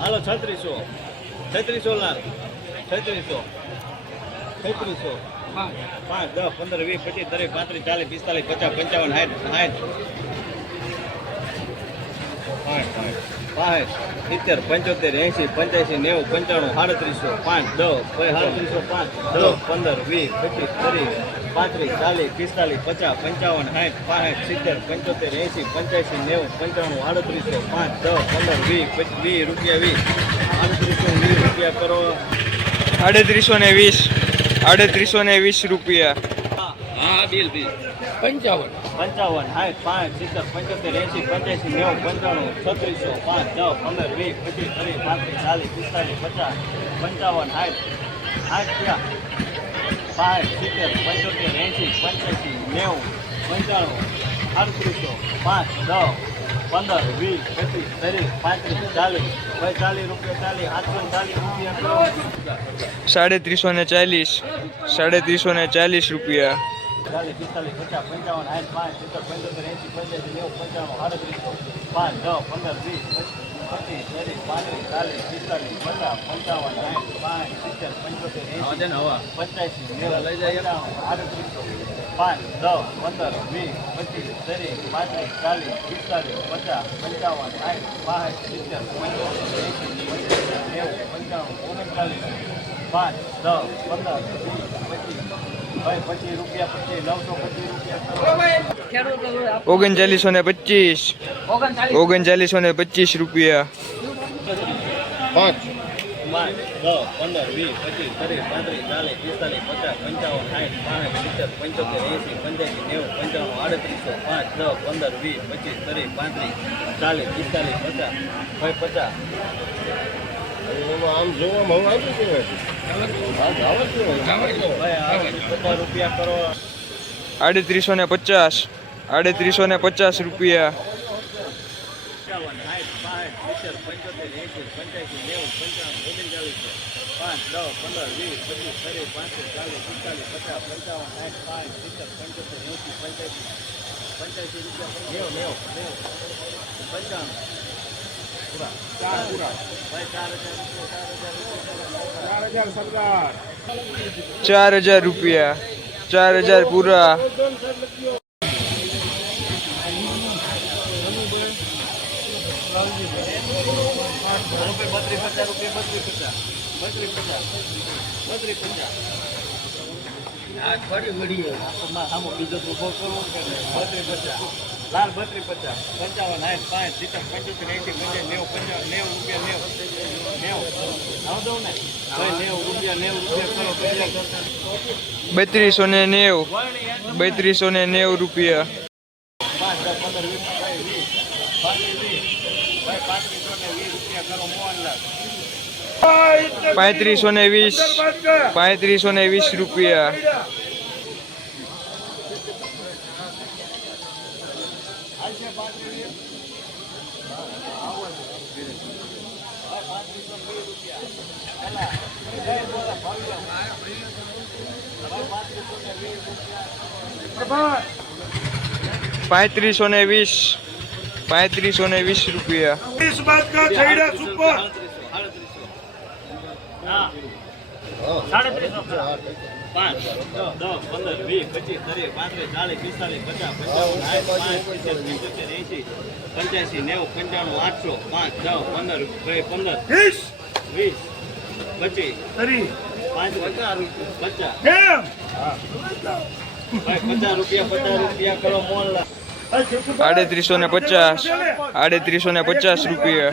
હાલો 3600 3600 લાખ 3600 3600 5 10 15 20 25 30 35 40 45 50 55 60 70 80 85 90 95 3750 5 10 35 40 50 રૂપિયા 20 કરો 3820 રૂપિયા. હા બિલ 55 55 60 70 85 85 90 95 3600 5 10 15 20 25 30 35 40 350 રૂપિયા. 40 45 3925 રૂપિયા. 5 5 10 15 20 25 30 35 40 50 50 આમ જોવામાં હું આપ્યું છે રૂપિયા કરો 3850 રૂપિયા. 4000 રૂપિયા. 4000 પૂરા. 3290 રૂપિયા. 3520 રૂપિયા. 3520 રૂપિયા. 50 રૂપિયા કરો મોહનલાલ 3850 રૂપિયા.